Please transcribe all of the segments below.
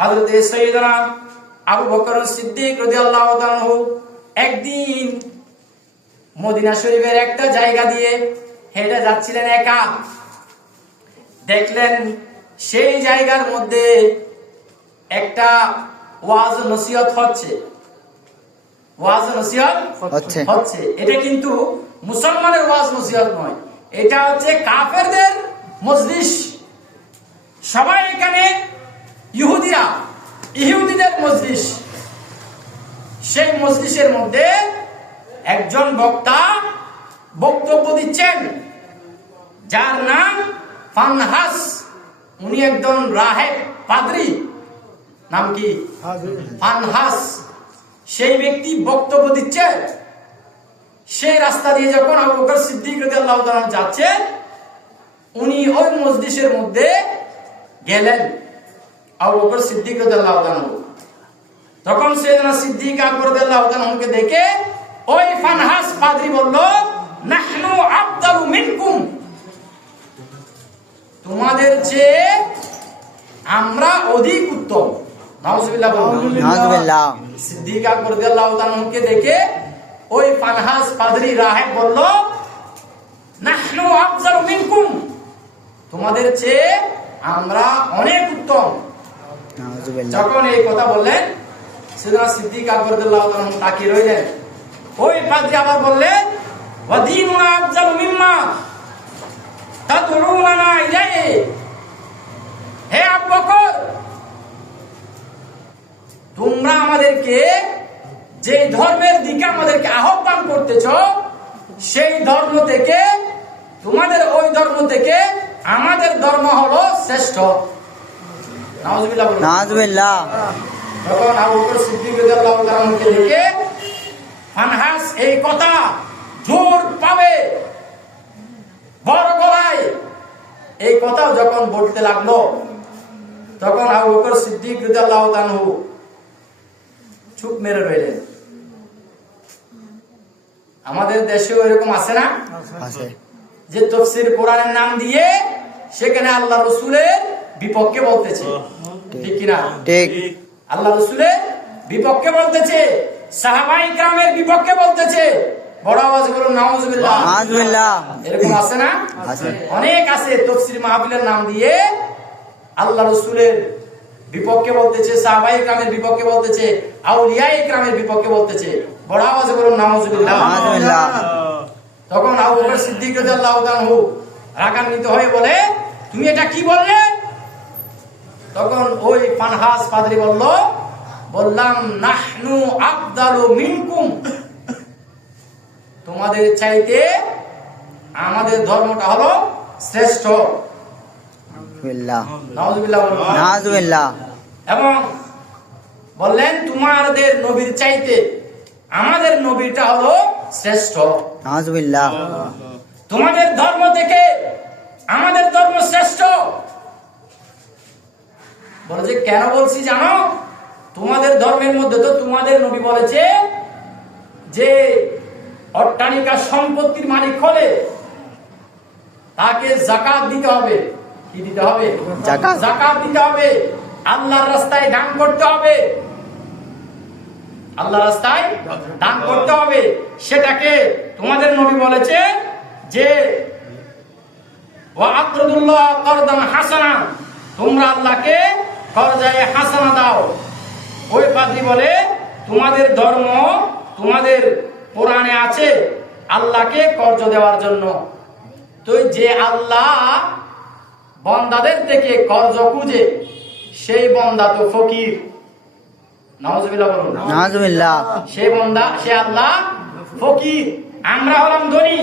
হযরত সাইয়েদনা আবু বকর সিদ্দিক রাদিয়াল্লাহু তাআলা একদিন মদিনা শরীফের একটা জায়গা দিয়ে হেঁটে যাচ্ছিলেন একা। দেখলেন সেই জায়গার মধ্যে একটা ওয়াজ নসিহত হচ্ছে। এটা কিন্তু মুসলমানের ওয়াজ নসিহত নয়, এটা হচ্ছে কাফেরদের মজলিস। সবাই এখানে ইহুদিদের মজলিস। সেই মজলিসের মধ্যে একজন বক্তা বক্তব্য দিচ্ছেন, যার নাম ফানহাস। উনি একজন রাহেব পাদ্রী। নাম কি? ফানহাস। সেই ব্যক্তি বক্তব্য দিচ্ছে। সেই রাস্তা দিয়ে যখন আবু বকর সিদ্দিক রাদিয়াল্লাহু তাআলা যাচ্ছেন, উনি ওই মজলিসের মধ্যে গেলেন। আবু বকর সিদ্দিক রাদিয়াল্লাহু তাআলা তখন সাইয়েদনা সিদ্দিক আকবর রাদিয়াল্লাহু তাআলাকে দেখে ওই ফানহাস পাদ্রী বলল, নাহনু আফদালু মিনকুম, তোমাদের চেয়ে আমরা অধিক উত্তম। নাউজুবিল্লাহ। সিদ্দিক আকবর রাদিয়াল্লাহু তাআলাকে দেখে ওই ফানহাস পাদ্রী রাহেব বলল, নাহনু আফজালু মিনকুম, তোমাদের চেয়ে আমরা অনেক উত্তম। যখন এই কথা বললেন, সাইয়েদনা সিদ্দিক আকবর রাদিয়াল্লাহু তাআলা তাকিয়ে রইলেন। ওই পাদ্রী আবার বললেন, ওয়া দীনুনা আফজালু মিম্মা তাদউনানা ইলাইহি, হে আবু বকর, তোমরা আমাদেরকে যে ধর্মের দিকে আমাদেরকে আহ্বান করতেছ, সেই ধর্ম থেকে, তোমাদের ওই ধর্ম থেকে আমাদের ধর্ম হলো শ্রেষ্ঠ। নাউজুবিল্লাহ। তখন আবু বকর সিদ্দিক রাদিয়াল্লাহু তাআলাকে দেখে ফানহাস এই কথা জোর পাবে বড় গলায় এই কথা যখন বলতে লাগলো, তখন আবু বকর সিদ্দিক রাদিয়াল্লাহু তাআলা চুপ মেরে রইলেন। আমাদের দেশেও এরকম আছে না? যে তাফসীর কোরআনের নাম দিয়ে সেখানে আল্লাহ রাসূলের বিপক্ষে বলতেছে, ঠিক কি না? ঠিক। আল্লাহ রাসূলের বিপক্ষে বলতেছে, সাহাবায়ে কিরামের বিপক্ষে বলতেছে। বড় আওয়াজে বলুন নাউজুবিল্লাহ। নাউজুবিল্লাহ। এরকম আছে না? অনেক আছে। তাফসীর মাহফিলের নাম দিয়ে আল্লাহ রাসূলের বিপক্ষে বলতেছে, সাহাবায়ে কিরামের বিপক্ষে বলতেছে, আউলিয়ায়ে কিরামের বিপক্ষে বলতেছে। বড় আওয়াজে বলুন নাউজুবিল্লাহ। নাউজুবিল্লাহ। তখন আবু বকর সিদ্দিক রাদিয়াল্লাহু তাআলা রাগান্বিত হয়ে বলে, তুমি এটা কি বললে? তখন ওই ফানহাস পাদ্রী বললাম, নাহনু আফদালু মিনকুম, তোমাদের চাইতে আমাদের ধর্মটা হলো শ্রেষ্ঠ। নাউজুবিল্লাহ। এবং বললেন, তোমাদের নবীর চাইতে আমাদের নবীটা হলো শ্রেষ্ঠ। নাউজুবিল্লাহ। তোমাদের ধর্ম থেকে আমাদের ধর্ম শ্রেষ্ঠ। বলে যে কেন বলছি জানো? তোমাদের ধর্মের মধ্যে তো তোমাদের নবী বলেছে যে অট্টালিকা সম্পত্তির মালিক হলে তাকে যাকাত দিতে হবে। কি দিতে হবে? যাকাত দিতে হবে। আল্লাহর রাস্তায় দান করতে হবে। আল্লাহর রাস্তায় দান করতে হবে। সেটাকে তোমাদের নবী বলেছে যে ওয়া আকরদুল্লাহ করদান হাসানা, তোমরা আল্লাহকে করজায়ে হাসানা দাও। ওই পাদ্রী বলে, তোমাদের ধর্ম, তোমাদের কোরআনে আছে আল্লাহকে কর্জ দেওয়ার জন্য। তো যে আল্লাহ বান্দাদের থেকে কর্জ খুঁজে, সেই বান্দা তো ফকির। নাউজুবিল্লাহ বলুন। নাউজুবিল্লাহ। সে আল্লাহ ফকির, আমরা হলাম ধনী।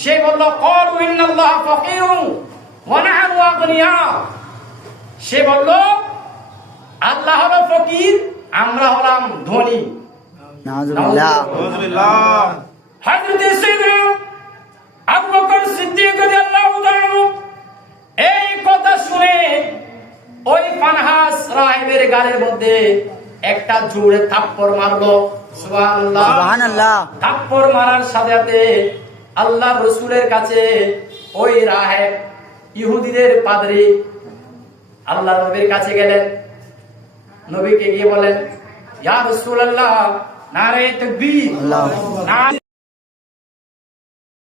সে বলল, ক্বালু ইন্নাল্লাহা ফাকীরুন ওয়া নাহনু আগনিয়া। সে বলল, আল্লাহ হলো ফকির, আমরা হলাম ধনী। নাউজুবিল্লাহ। হযরত সাইয়েদনা আবু বকর সিদ্দিক রাদিয়াল্লাহু তাআলা এই কথা শুনে ওই ফানহাস রাহিবের গালের মধ্যে একটা জোরে থাপ্পড় মারলো। সুবহানাল্লাহ। সুবহানাল্লাহ। থাপ্পড় মারার সাথে সাথে আল্লাহর রাসূলের কাছে ওই রাহেব ইহুদিদের পাদ্রী আল্লাহর নবীর কাছে গেলেন। নবীকে গিয়ে বলেন ইয়া রাসূলুল্লাহ নারে তাকবীর, নারে